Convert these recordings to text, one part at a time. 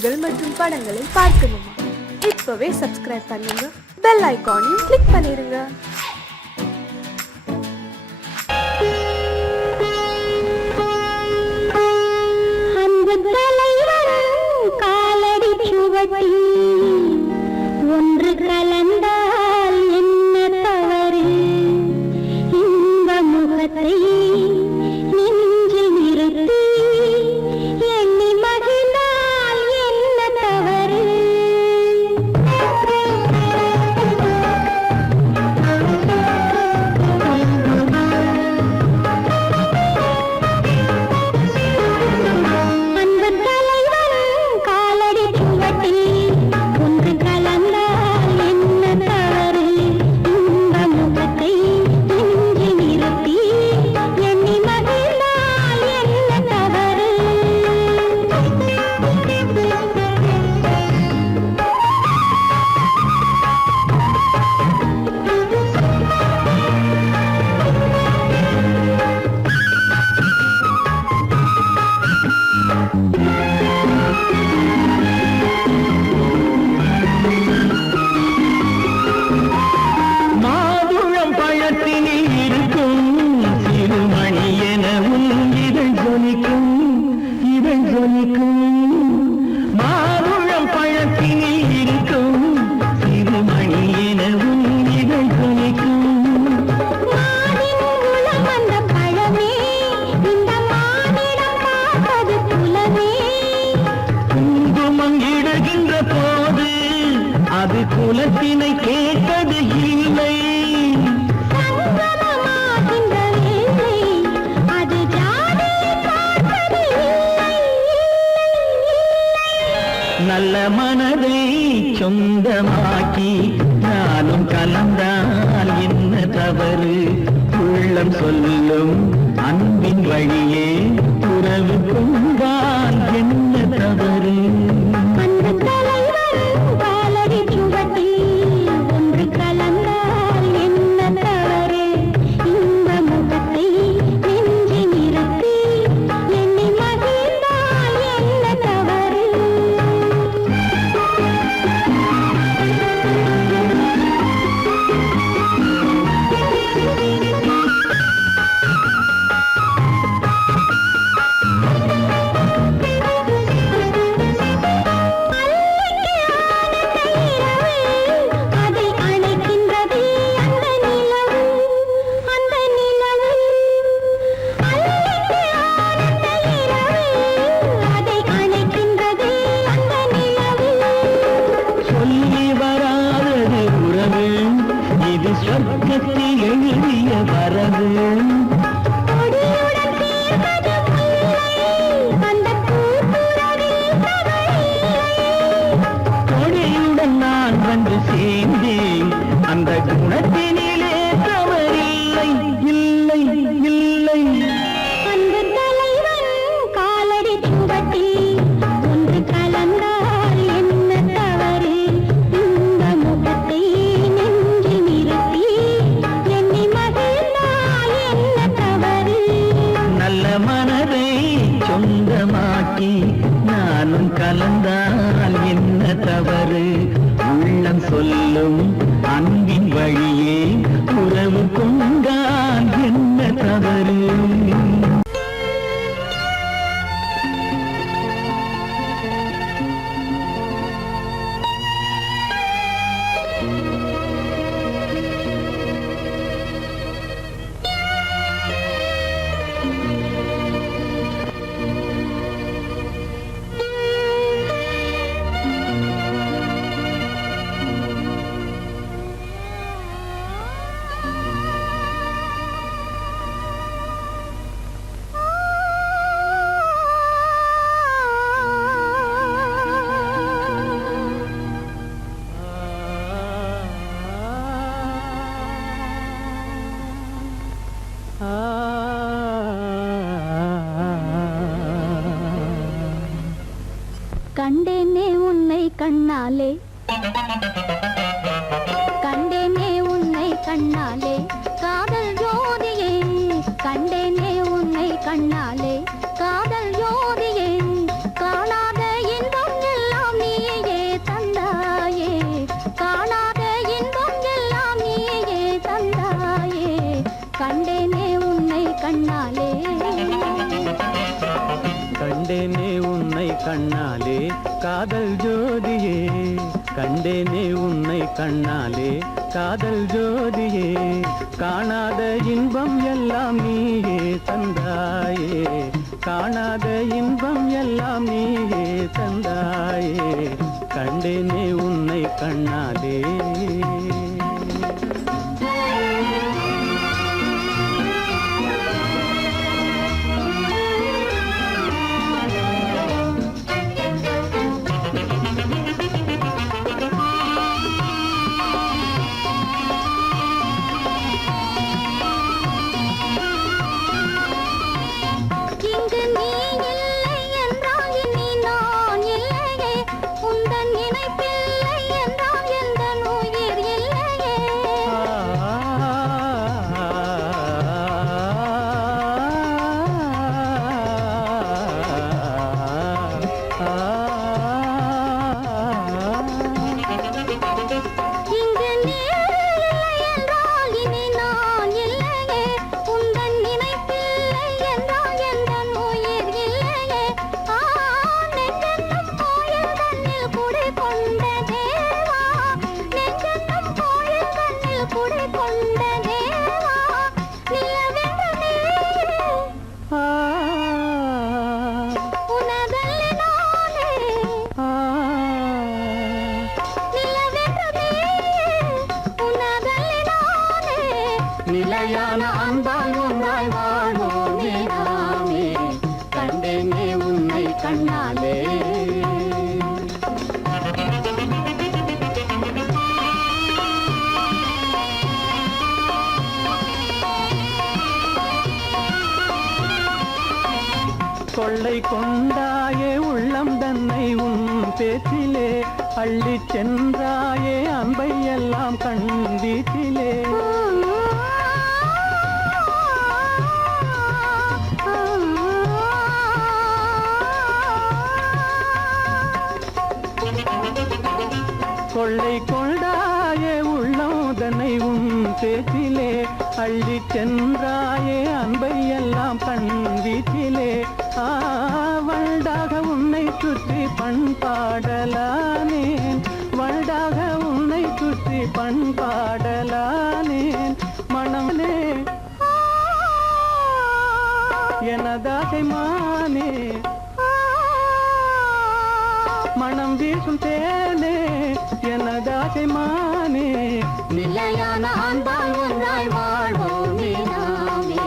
பாடல்கள் மற்றும் படங்களை பார்க்கணுமா? இப்பவே சப்ஸ்கிரைப் பண்ணுங்க, பெல் ஐகானையும் கிளிக் பண்ணிருங்க. காலடி சுவடி ஒன்று கலந்தால் என்ன தவறு? இந்த முகத்தை நெஞ்சில் நிறுத்தி எண்ணி மகிழ்ந்தால் என்ன தவறு? அது குலத்தினை கேட்டது இல்லை, அது நல்ல மனதை சொந்தமாக்கி நானும் கலந்தால் என்ன தவறு? உள்ளம் சொல்லும் அன்பின் வழியே உறவு கொண்டால் என்ன தவறு? சொர்க்கத்தில் எழுதிய வரவு கொடியுடன் நான் வந்து சேர்ந்தேன், அந்த குணத்தினிலே தவறில்லை, இல்லை இல்லை. அன்பு தலைவன் காலடி சுவட்டில் ஒன்று கலந்தால் என்ன தவறு? இந்த முகத்தை நெஞ்சில் நிறுத்தி எண்ணி மகிழ்ந்தால் என்ன தவறு? நல்ல மனதை சொந்தமாக்கி நானும் கலந்தால் என்ன தவறு? உள்ளம் சொல்லும் அன்பின் வழியே உறவு கொண்டால் என்ன தவறு? கண்டேனே உன்னை கண்ணாலே, கண்டேனே உன்னை கண்ணாலே, காதல் ஜோதியே. கண்டேனே உன்னை கண்ணாலே, காதல் ஜோதியே. காணாத இன்பம் எல்லாம் கண்ணாலே காதல் ஜோதியே கண்டேனே உன்னை கண்ணாலே காதல் ஜோதியே காணாத இன்பம் எல்லாம் நீயே தந்தாயே காணாத இன்பம் எல்லாம் நீயே தந்தாயே கண்டேனே உன்னை கண்ணாலே நிலையான அன்பால் ஒன்றாய் வாழ்வோமே நாமே கண்டேனே உன்னை கண்ணாலே கொள்ளை கொண்டாயே உள்ளம் தன்னை உன் பேச்சிலே அள்ளிச் சென்றாயே அன்பை எல்லாம் கண் வீட்டிலே கொள்ளை கொண்டாயே உள்ளோதனை உன் பேச்சிலே அள்ளிச் சென்றாயே அன்பை எல்லாம் கண் வீட்டிலே வண்டாக உன்னை சுற்றி பண்பாடலானேன் வண்டாக உன்னை சுற்றி பண்பாடலானேன் மனமே எனதாசை மானே மனம் வீசும் தேனே எனதாசை மானே நிலையான அன்பால் ஒன்றாய் வாழ்வோமே நாமே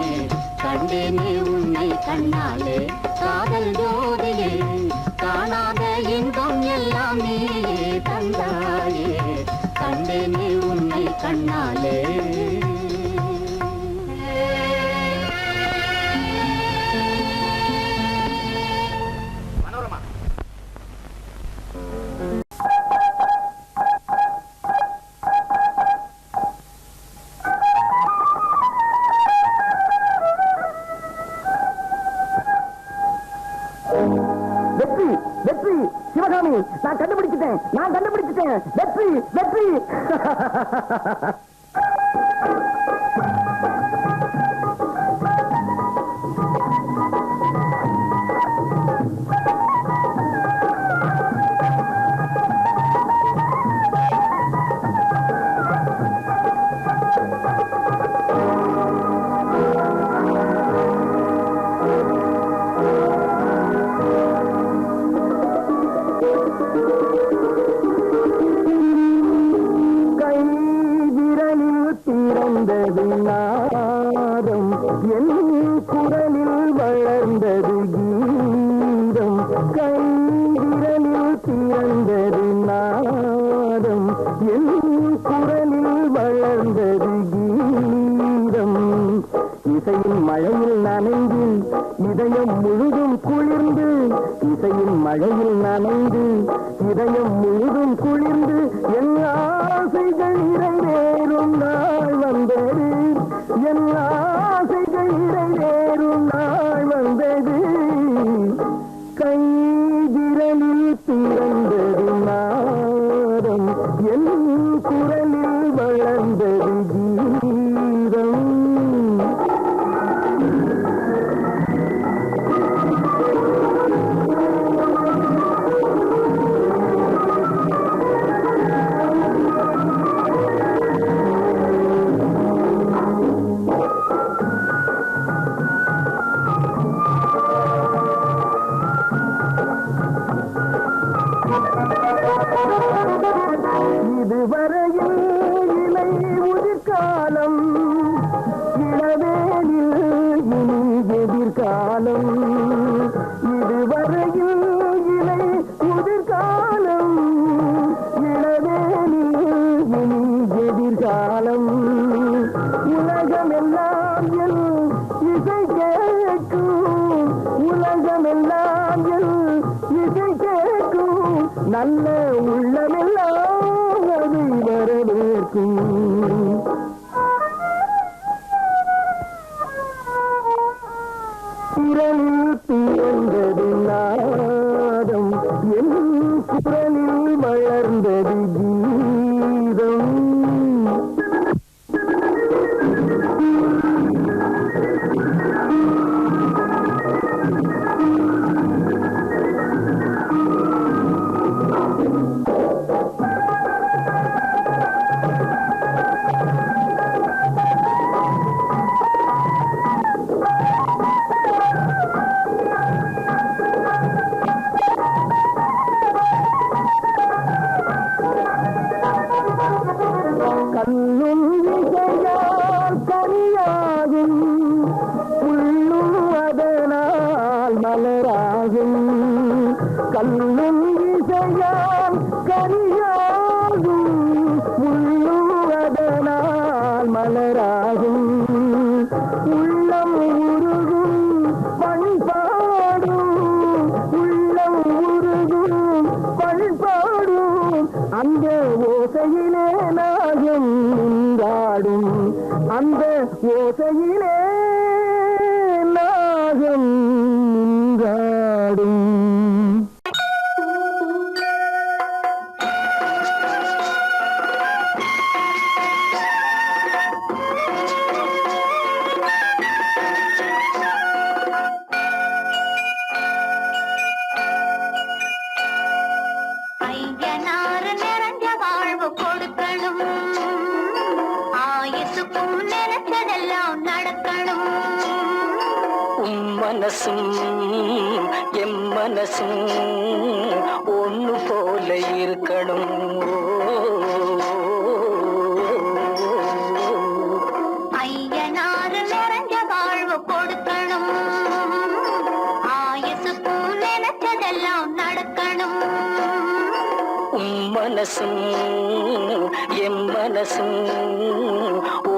கண்டேனே உன்னை கண்ணாலே காதல் ஜோதியே காணாத இன்பம் எல்லாம் நீயே தந்தாயே கண்டேனே உன்னை கண்ணாலே வெற்றி சிவகாமி நான் கண்டுபிடிச்சிட்டேன் வெற்றி வெற்றி நாதம் என் குரலில் வளர்ந்தது கீதம் கைவிரலில் திறந்தது நாதம் என் குரலில் வளர்ந்தது கீதம் இசையின் மழையில் நனைந்து இதயம் முழுதும் குளிர்ந்து இசையின் மழையில் நனைந்து இதயம் முழுதும் குளிர்ந்து என் ஆசைகள் நிறைவேறும் நாள் வந்தது என் ஆசைகள் நிறைவேறும் நாள் வந்தது கைவிரலில் திறந்தது நாதம் என் குரலில் வளர்ந்தது கீதம் நல்ல உள்ளமெல்லாம் அதை வரவேற்கும். குரலில் பிறந்தது நாதம், என் குரலில் வளர்ந்தது கீதம். கல்லும் இசையால் கனியாகும், உள்ளும் அதனால் மலராகும். கல்லும் இசையால் கனியாகும், உள்ளும் அதனால் மலராகும். உள்ளம் உருகும் பண்பாடும், உள்ளம் உருகும் பண்பாடும், அந்த ஓசையிலே நாகம் நின்றாடும், அந்த ஓசையிலே நாகம் நின்றாடும். ஐயனாறு நிறைஞ்ச வாழ்வு கொடுக்கணும், ஆயுசுக்கும் நினைச்சதெல்லாம் நடக்கணும். மனசும் எம் மனசும் ஒன்று போல இருக்கணும். ஐயனாறு நிறைஞ்ச வாழ்வு கொடுக்கணும், ஆயுசுக்கும் நினைச்சதெல்லாம் நடக்கணும். மனசும் எம் மனசும்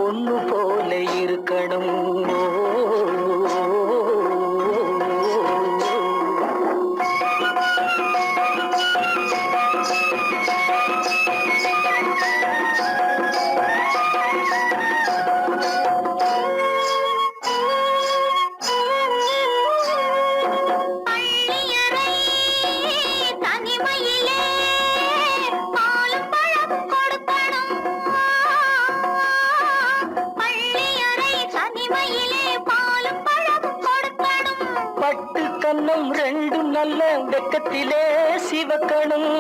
ஒன்று போல இருக்கணும். பள்ளியறை தனிமையிலே பாலும் பழமும் கொடுக்கணும். பள்ளியறை தனிமையிலே பாலும் பழமும் கொடுக்கணும். பட்டு கன்னம் ரெண்டும் நல்ல வெக்கத்திலே சிவக்கணும்.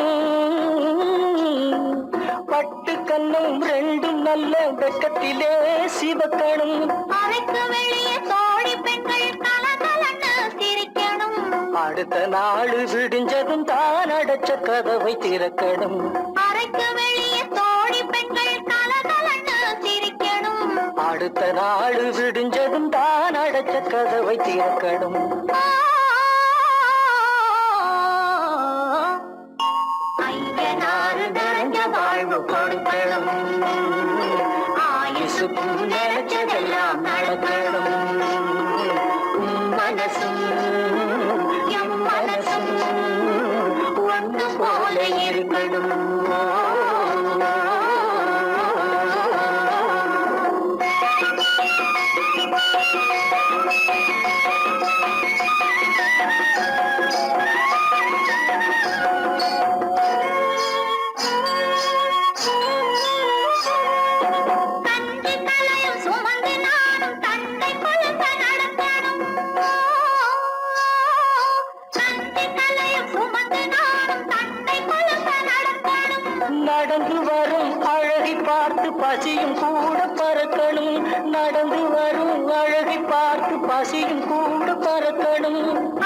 பட்டு கன்னம் ரெண்டும் நல்ல வெக்கத்திலே சிவக்கணும். அறைக்கு வெளியே தோழி பெண்கள் கலகலன்னு சிரிக்கணும். அடுத்த நாள் விடிஞ்சதும் தான் அடைச்ச கதவை திறக்கணும். அறைக்கு வெளியே தோழி பெண்கள் கலகலன்னு சிரிக்கணும். அடுத்த நாள் விடிஞ்சதும் தான் அடைச்ச கதவை திறக்கணும். ஐயனாறு நிறைஞ்ச வாழ்வு கொடுக்கணும், ஆயுசுக்கும் நினைச்சதெல்லாம் நடக்கணும். மனசும் எம் மனசும் ஒன்று போல இருக்கணும். தந்தை தலையும் சுமந்து நானும் தந்தை கொழுந்த நடக்கணும். தந்தை தலையும் சுமந்து நானும் தந்தை கொழுந்த நடக்கணும். நடந்து வரும் அழகை பார்த்து பசியும் கூட பறக்கணும். நடந்து வரும் அழகை பார்த்து பசியும் கூட பறக்கணும்.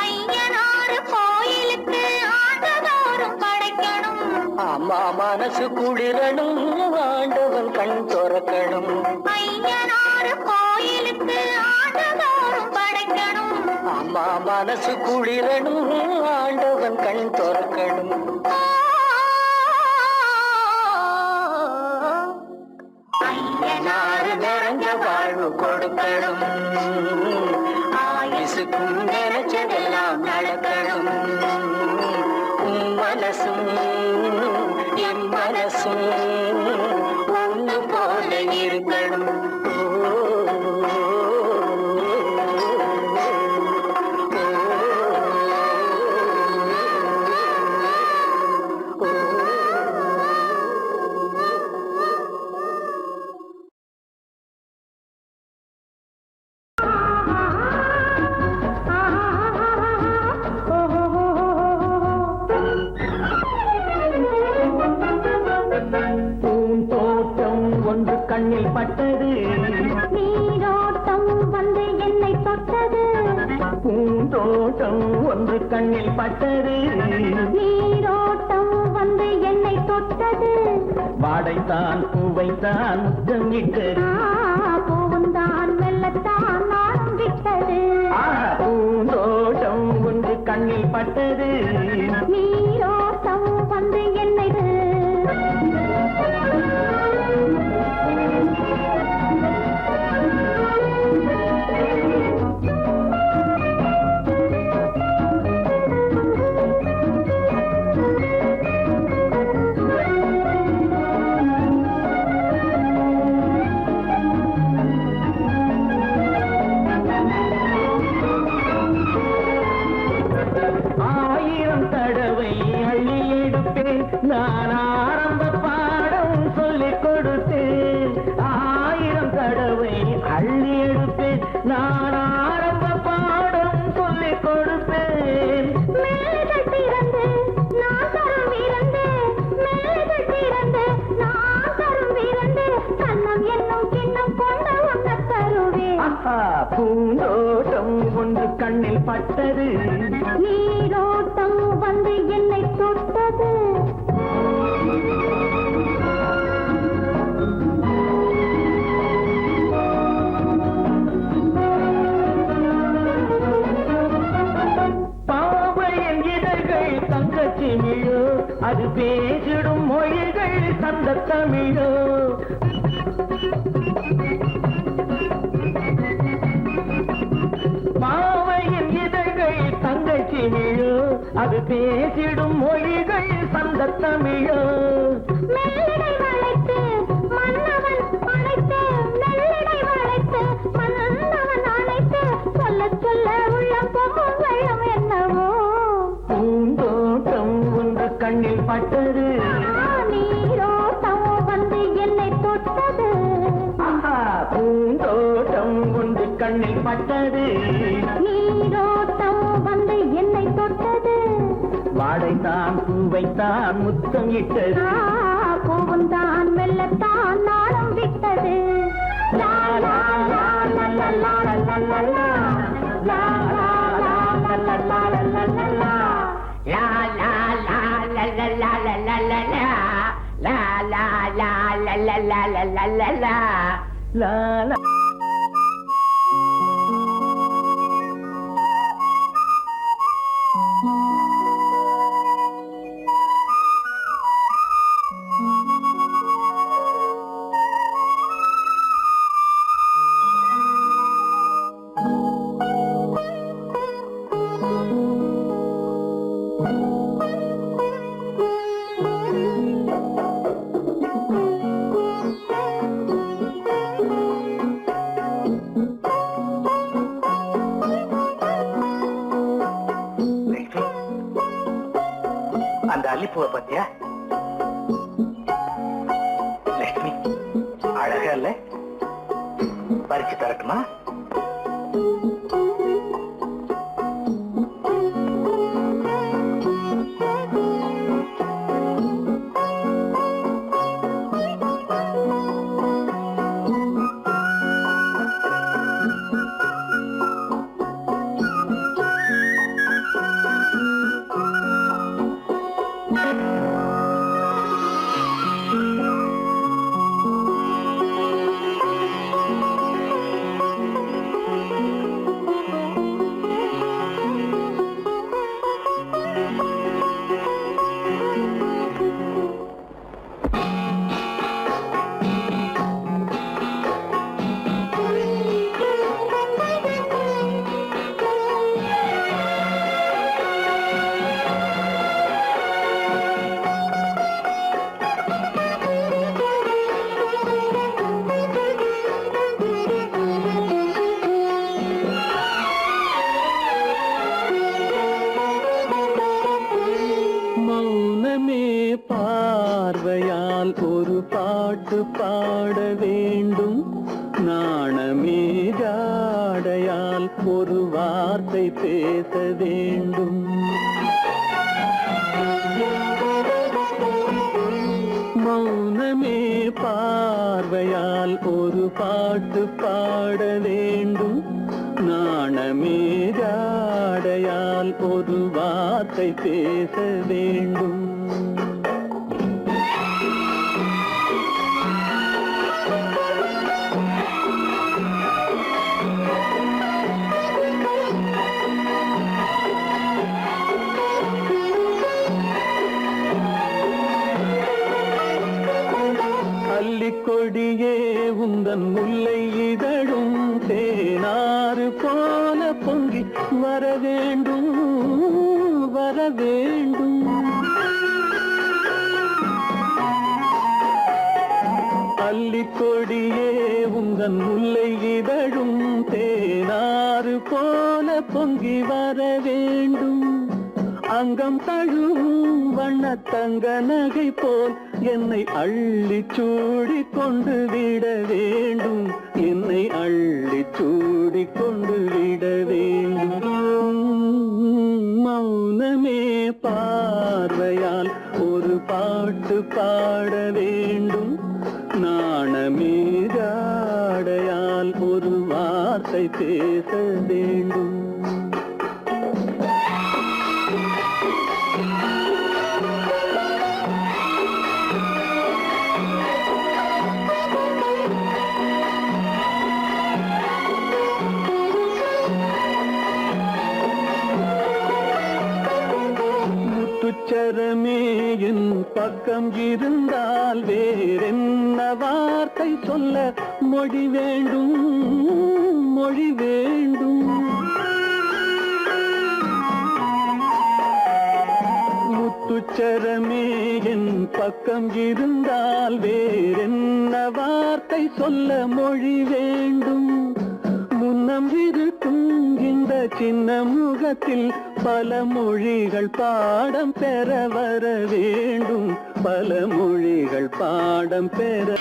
ஐயனாறு கோயிலுக்கு ஆண்டதோறும் படைக்கணும். அம்மா மனசு குளிரணும், ஆண்டவன் கண் துறக்கணும். ஐயனாறு கோயிலுக்கு ஆண்டதோறும் படைக்கணும். அம்மா மனசு குளிரணும், ஆண்டவன் கண் துறக்கணும். ஐயனாறு நிறைஞ்ச வாழ்வு கொடுக்கணும், ஆயுசுக்கும் நினைச்சதெல்லாம் நடக்கணும். மனசும் என் மனசும் ஒன்று போல இருக்கணும். பூந்தோட்டம் ஒன்று கண்ணில் பட்டது, நீரோட்டம் வந்து என்னை தொட்டது. பூந்தோட்டம் ஒன்று கண்ணில் பட்டது, நீரோட்டம் வந்து என்னை தொட்டது. வாடைத்தான் பூவைத்தான் முத்தம் இட்டது, பூவுந்தான் மெல்லத்தான் நானும் விட்டது. பூந்தோட்டம் ஒன்று கண்ணில் பட்டது, நீரோட்டம் வந்து என்னை ஆயிரம் தடவை அள்ளி எடுப்பேன், நான் ஆரம்ப பாடம் சொல்லிக் கொடுத்தேன். ஆயிரம் தடவை அள்ளி எடுப்பேன், நான் ஆரம்ப பாடம் சொல்லிக் கொடுப்பேன். மேலைகள் திறந்து நான் தரும் விருந்து, மேலைகள் திறந்து நான் தரும் விருந்து, கண்ணம் என்னும் கிண்ணம் கொண்டு உண்ண தருவேன். பூந்தோட்டம் ஒன்று கண்ணில் பட்டது, நீரோட்டம் வந்து என்னை தொட்டது. பாவையின் இதழ்கள் தங்கச்சிமிழோ, அது பேசிடும் மொழிகள் தந்த தமிழோ. பாவையின் இதழ்கள் தங்கச்சிமிழோ, அது பேசிடும் மொழிகள் தந்த தமிழோ. மெல்லிடை வளைத்து மன்னவன் அணைத்து, மெல்லிடை வளைத்து மன்னவன் அணைத்து, சொல்ல சொல்ல உள்ளம் பொங்கும் வெள்ளம் என்னவோ. பூந்தோட்டம் ஒன்று கண்ணில் பட்டது, நீரோட்டம் வந்து என்னை தொட்டது. பூந்தோட்டம் ஒன்று கண்ணில் பட்டது, நீரோட்டம் வந்து என்னை தொட்டது. வாடைத்தான் பூவைத்தான் முத்தம் இட்டது, பூவுந்தான் மெல்லத்தான் நாளும் விட்டது. லா லா லா லா லா லா லா லா லா. லா லா லா லா லா லா லா லா லா. லா லா லா லா லா லா லா லா லா லா. லா லா லா லா லா லா லா லா லா லா. லா லா. அந்த அல்லிப்பூவை பத்தியா லட்சுமி? அழகா இல்ல? பறிச்சு தரட்டுமா? மௌனமே பார்வையால் ஒரு பாட்டு பாட வேண்டும், நாணமே ஜாடையால் ஒரு வார்த்தை பேச வேண்டும். மௌனமே பார்வையால் ஒரு பாட்டு பாட வேண்டும், நாணமே ஜாடையால் ஒரு வார்த்தை பேச வேண்டும். கொடியே உந்தன் முல்லை இதழும் தேனாறு போல பொங்கி வர வேண்டும், வர வேண்டும். அல்லிக்கொடியே உந்தன் முல்லை இதழும் தேனாறு போல பொங்கி வர வேண்டும். அங்கம் தழுவும் வண்ணத்தங்க நகை போல் என்னை அள்ளி சூடி கொண்டு விட வேண்டும், என்னை அள்ளி சூடி கொண்டு விட வேண்டும். மௌனமே பார்வையால் ஒரு பாட்டு பாட வேண்டும், நாணமே ஜாடையால் ஒரு வார்த்தை பேச வேண்டும். முத்துச்சரமே என் பக்கம் இருந்தால் வேறென்ன வார்த்தை சொல்ல மொழி வேண்டும், மொழி வேண்டும். முத்துச்சரமே என் பக்கம் இருந்தால் வேறென்ன வார்த்தை சொல்ல மொழி வேண்டும். முன்னம் இருக்கும் இந்த சின்ன முகத்தில் பல மொழிகள் பாடம் பெற வர வேண்டும், பல மொழிகள் பாடம் பெற.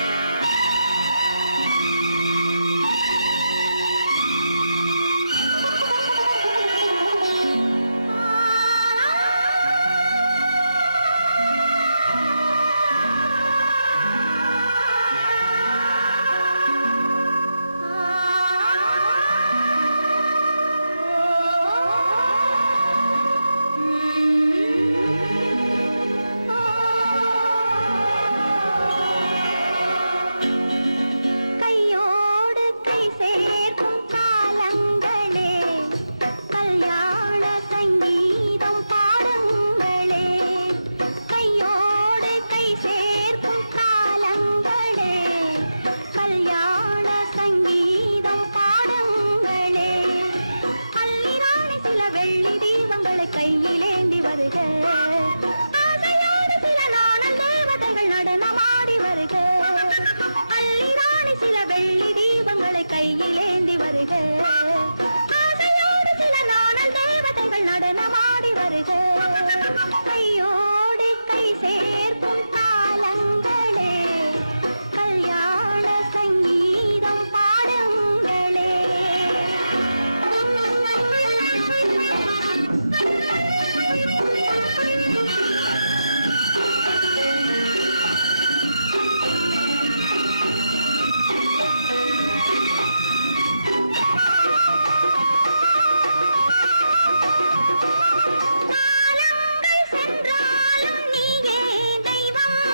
காலங்கள் சென்றாலும் நீயே தெய்வம்.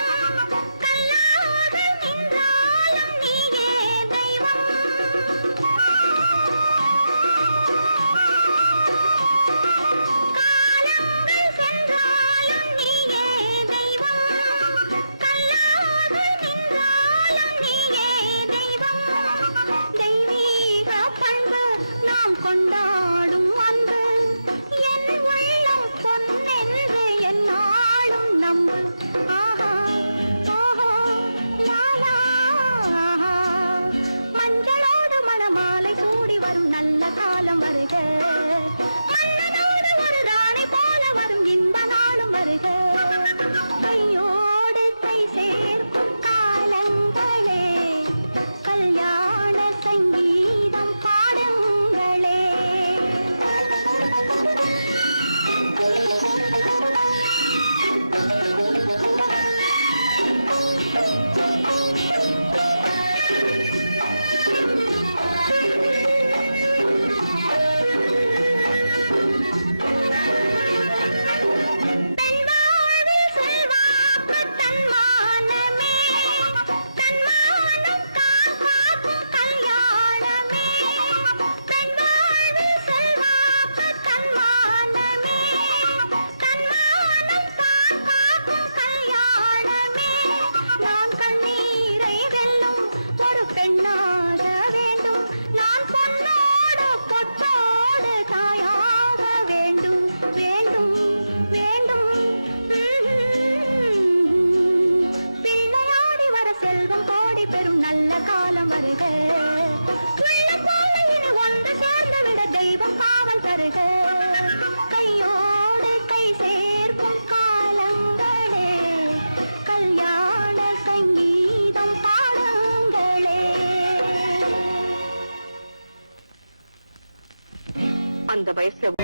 இந்த வயசுல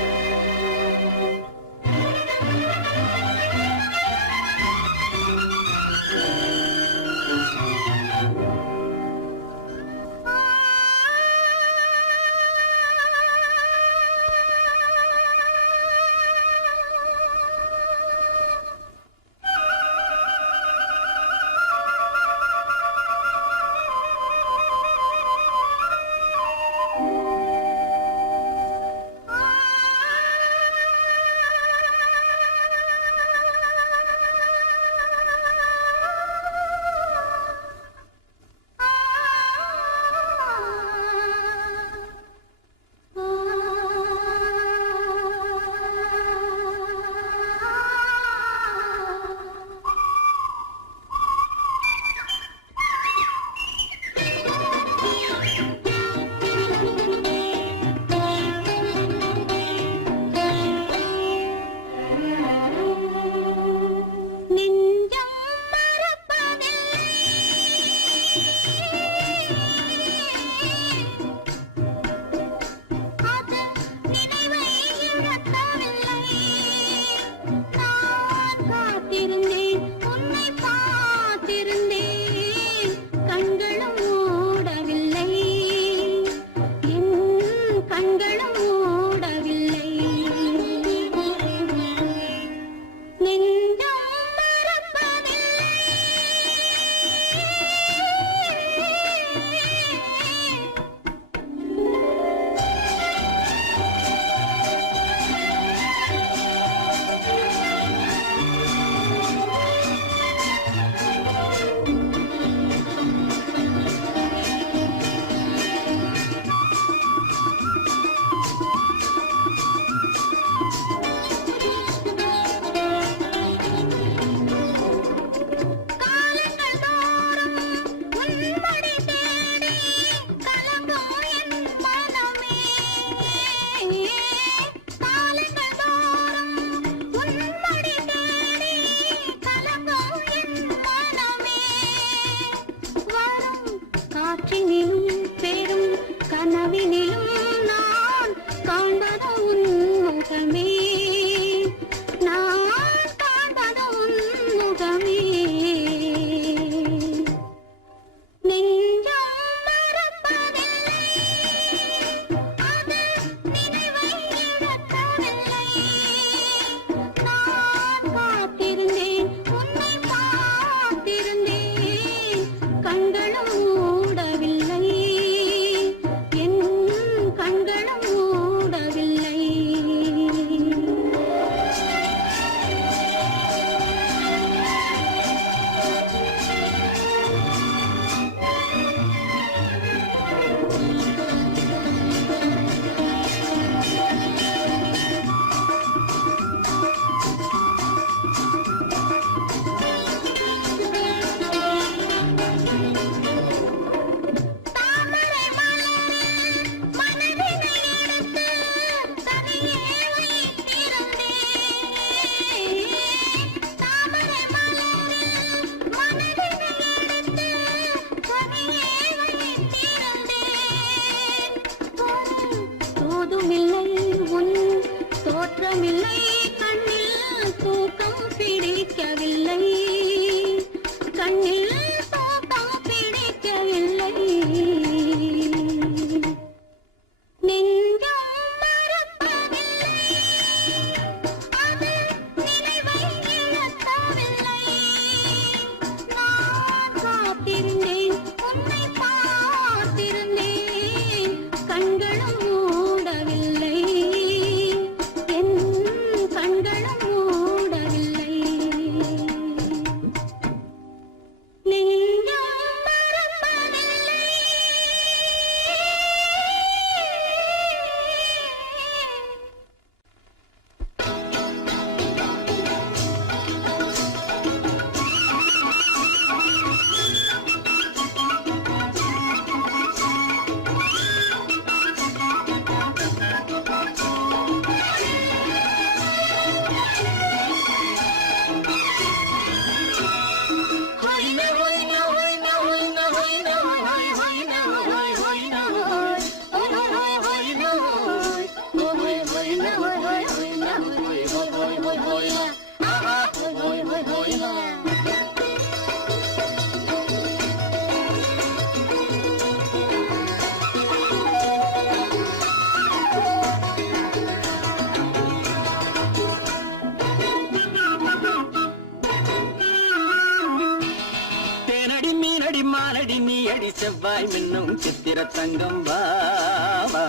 தேனடி மீனடி மானடி நீ அடி செவ்வாய் மின்னும் சித்திர தங்கம் பாவா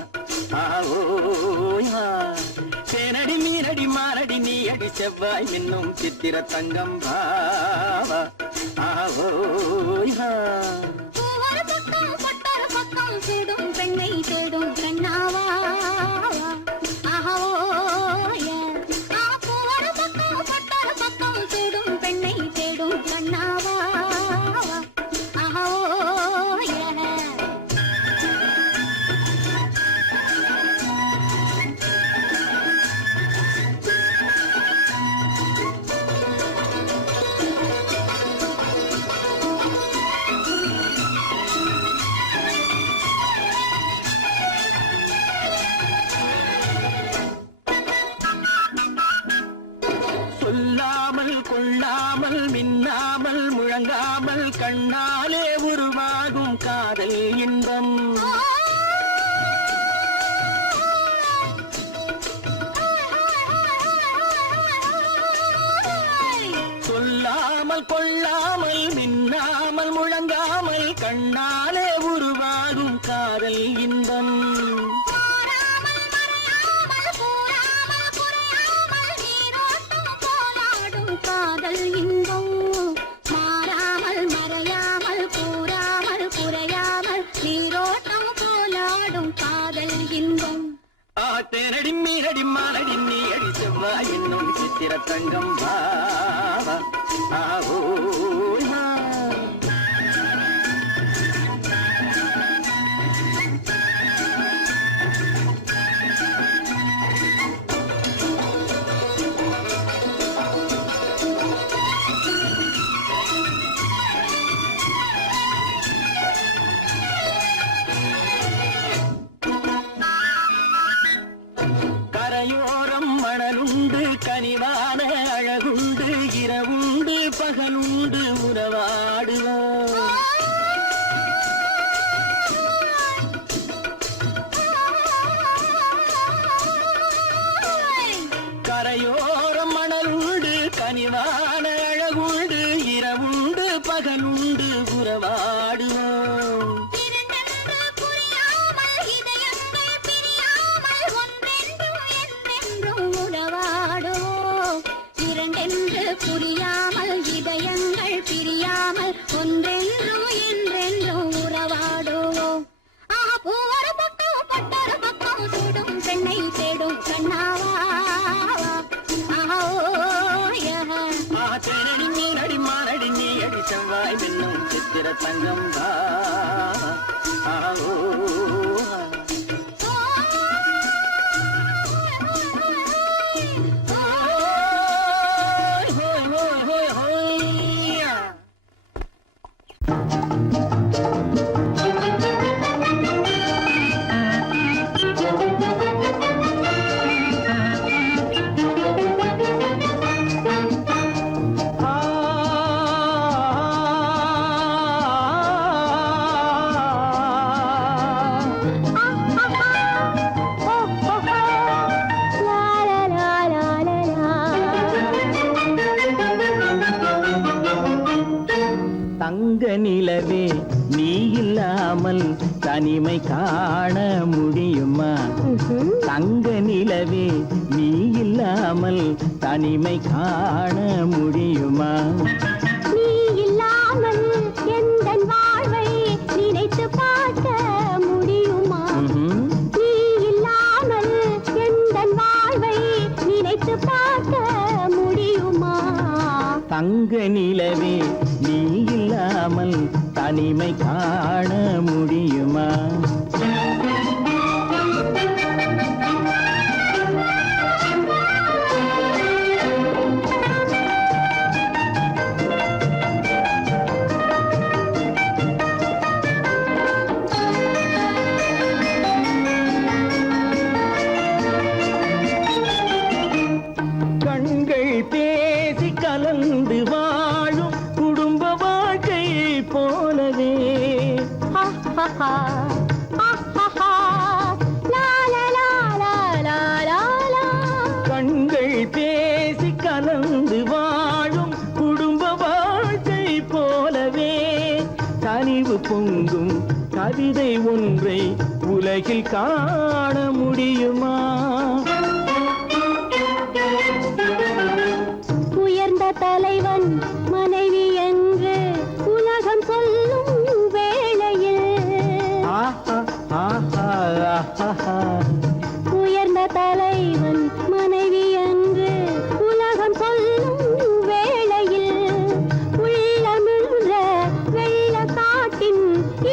ஆவோயா. தேனடி மீனடி மானடி நீ அடி செவ்வாய் மின்னும் சித்திர தங்கம் பாவா ஆவோயா. ஒரு பக்கம் பொட்டொரு பக்கம் சூடும் பெண்ணை தேடும் கண்ணாவா ஒரு பக்கம் பொட்டொரு பக்கம் சூடும் பெண்ணை தேடும் கண்ணாவா. சொல்லாமல் கொள்ளாமல் மின்னாமல் முழங்காமல் கண்ணாலே உருவாகும் காதல் இன்பம். சொல்லாமல் கொள்ளாமல் மின்னாமல் முழங்காமல் கண்ணாலே உருவாகும் காதல் இன்பம். தேனடி மீனடி மானடி நீ அடி செவ்வாய் என்னும் சித்திர தங்கம் பாவா ஆவோயா. கரையோரம் மணலுண்டு கனிவான அழகுண்டு இரவுண்டு பகலுண்டு உறவாடுவோம். கரையோரம் மணலுண்டு கனிவான அழகுண்டு இரவுண்டு பகலுண்டு உறவாடுவோம். புரியாமல் இதயங்கள் பிரியாமல் ஒன்றென்றும் என்றென்றும் உறவாடுவோம். ஒரு பக்கம் பொட்டொரு பக்கம் சூடும் பெண்ணை தேடும் கண்ணாவா. தேனடி மீனடி மானடி நீ அடி செவ்வாய் மின்னும் சித்திர தங்கம் பாவா ஆவோ. தங்க நிலவே நீ இல்லாமல் தனிமை காண முடியுமா? தங்க நிலவே நீ இல்லாமல் தனிமை காண முடியுமா? நீ இல்லாமல் எந்தன் வாழ்வை நினைத்து பார்க்க முடியுமா? நீ இல்லாமல் எந்தன் வாழ்வை நினைத்து பார்க்க முடியுமா? தங்க நிலவே நீ இல்லாமல் தனிமை காண முடியுமா? கண்கள் பேசி கலந்து வாழும் குடும்ப வாழ்க்கை போலவே கண்கள் பேசி கலந்து வாழும் குடும்ப வாழ்க்கை போலவே கனிவு பொங்கும் கவிதை ஒன்றை உலகில் காண முடியுமா? உயர்ந்த தலைவன் மனைவி என்று உலகம் சொல்லும் வேளையில் உயர்ந்த தலைவன் மனைவி என்று உலகம் சொல்லும் வேளையில் உள்ளமிழ்ந்த வெள்ள காட்டின்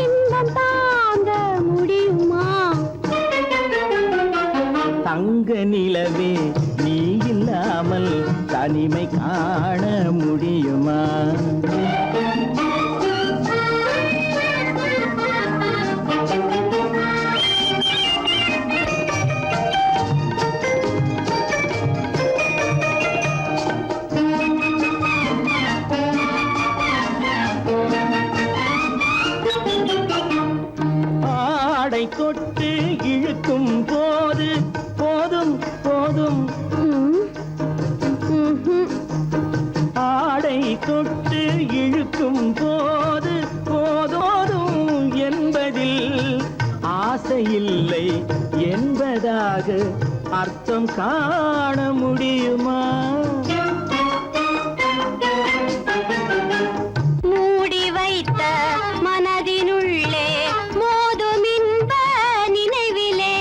இன்பம் தாங்க முடியுமா? தங்க நிலவே நீ இல்லாமல் தனிமை காண முடியுமா? ஆடை தொட்டு இழுக்கும் போது போதும் போதும் ஆடை தொட்டு இழுக்கும் போது போதோதும் என்பதில் ஆசையில்லை என்பதாக அர்த்தம் காண முடியுமா? மூடி வைத்த மனதினுள்ளே மோதும் இன்ப நினைவிலே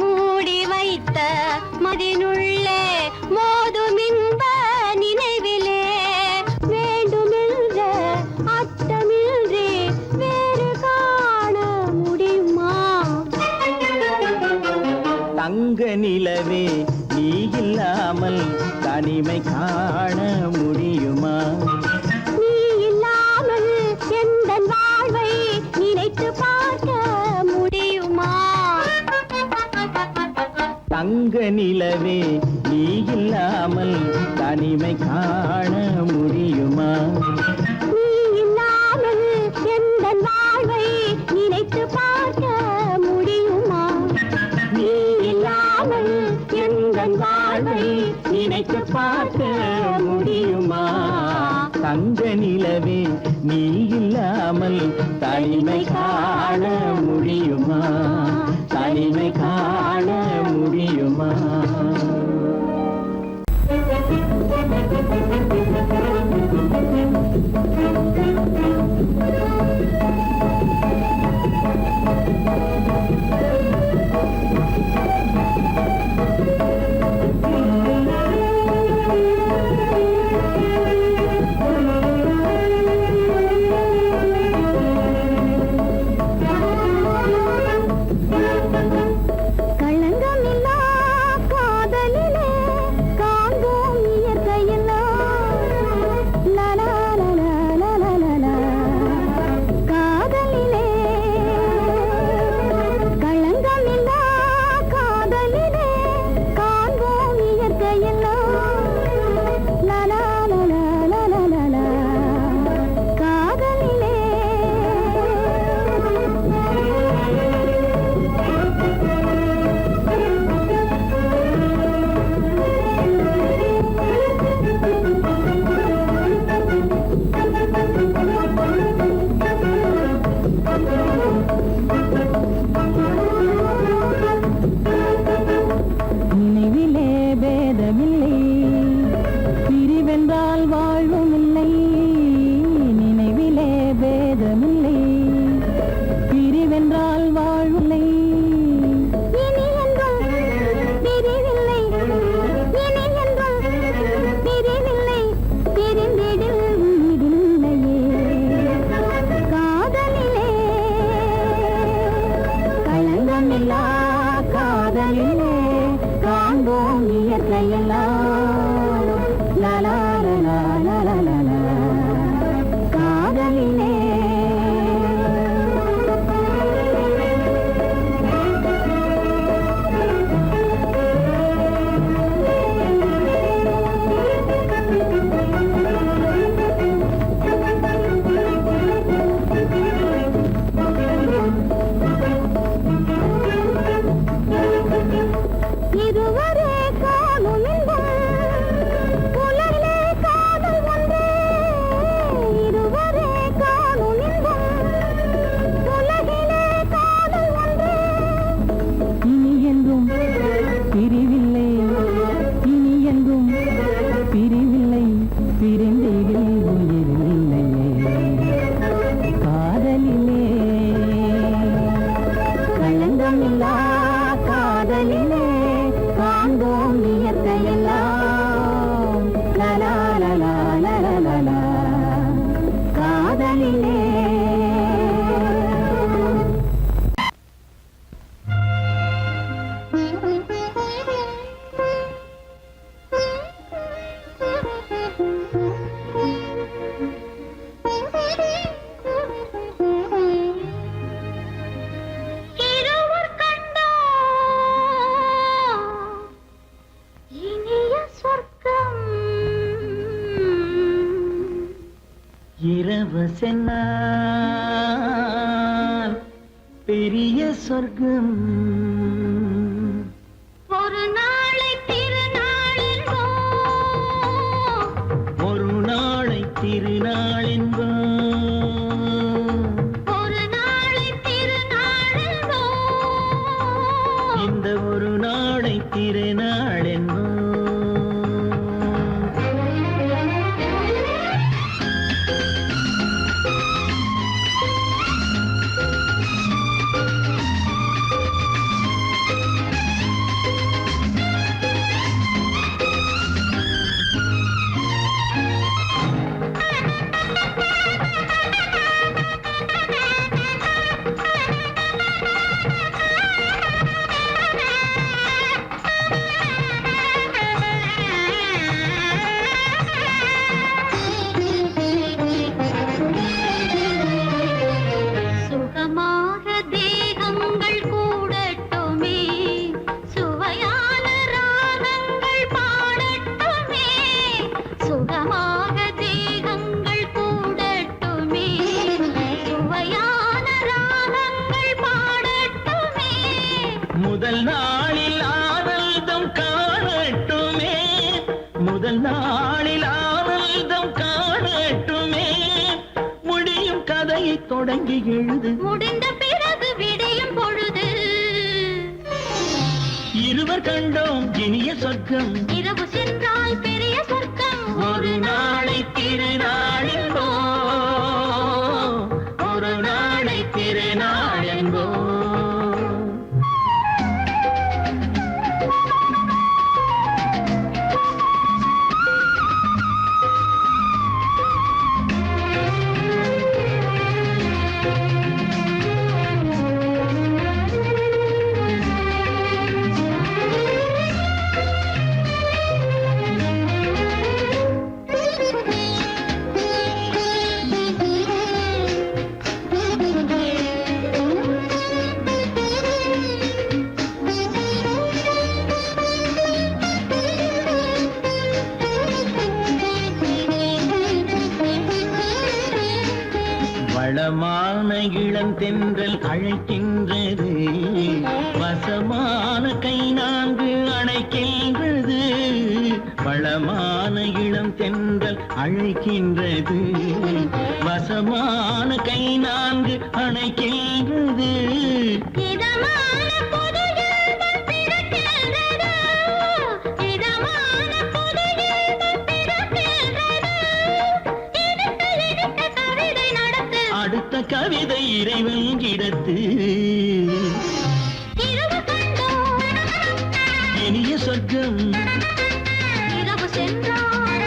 மூடி வைத்த மதினுள்ளே மோதும் இன்ப நினைவிலே வேண்டுமென்ற அட்டமின்றி வேறு காண முடியுமா? தங்க நிலவே நீ இல்லாமல் தனிமை காண முடியுமா? நீ இல்லாமல் எந்தன் வாழ்வை நினைத்து பார்க்க முடியுமா? தங்க நிலவே நீ இல்லாமல் தனிமை காண முடியுமா? நீ இல்லாமல் எந்தன் வாழ்வை நினைத்து பார்க்க முடியுமா? நீ இல்லாமல் எந்தன் வாழ்வை நினைத்து பார்க்க முடியுமா? தங்க நிலவே நீ இல்லாமல் தனிமை காண முடியுமா? தனிமை காண முடியுமா? களங்கமில்லா காதலிலே காண்போம் இயற்கையெல்லாம். லலா லலா லலா லலா. காதலிலே களங்கமில்லா காதலிலே காண்போம் இயற்கையெல்லாம். லலா லலா லலா லலா. காதலிலே நினைவிலே பேதமில்லை, பிரிவென்றால் வாழ்வும் இல்லை. நினைவிலே பேதமில்லை, பிரிவென்றால் வாழ்வில்லை. இனி என்றும் பிரிவில்லை, இனி என்றும் பிரிவில்லை, பிரிந்திடில் உயிரில்லையே. காதலிலே களங்கமில்லா காதலிலே காண்போம் இயற்கையெல்லாம். லலா லலா லலா லலா. காதலிலே இருவரே காணும் இன்பம், புலரிலே காதல் ஒன்றே. இரவு சென்றால் பெரிய சொர்க்கம் ஒரு நாளை திருநாள் ஒரு நாளை திருநாள் என்போம் ஒரு நாளை திருநாள் இந்த ஒரு நாளை திருநாள் என்போம் சுகமாக தேகங்கள் கூடட்டுமே சுவையான ராகங்கள் பாடட்டுமே சுகமாக தேகங்கள் கூடட்டுமே சுவையான ராகங்கள் பாடட்டுமே முதல் நாளில் ஆனந்தம் காணட்டுமே முதல் நாளில் ஆனந்தம் காணட்டுமே முடியும் கதையை தொடங்கி எழுது முடிந்த பிறகு விடையும் பொழுது இருவர் கண்டோம் இனிய சொர்க்கம் இரவு சென்றால் பெரிய சொர்க்கம் ஒரு நாளை திருநாள் என்போம் ஒரு நாளை திருநாள் என்போம் வளமான இளம் தென்றல் அழைக்கின்றது வசமான கை நான்கு அணைக்கின்றது வளமான இளம் தென்றல் அழைக்கின்றது வசமான கை நான்கு அணைக்கின்றது இதமான புது இன்பம் பிறக்கின்றது இதமான புது இன்பம் பிறக்கின்றது இனிக்க கவிதை நடத்து அடுத்த கவிதை இறைவன் இடத்து இரவு கண்டோம் இனிய சொர்க்கம் இரவு சென்றால்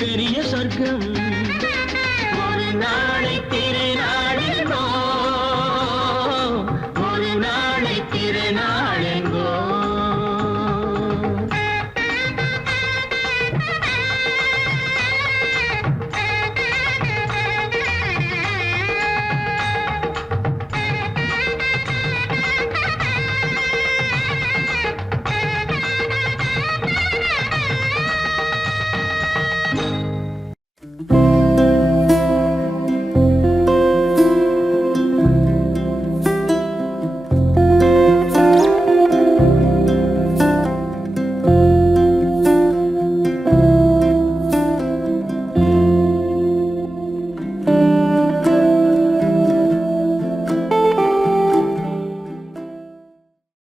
பெரிய சொர்க்கம்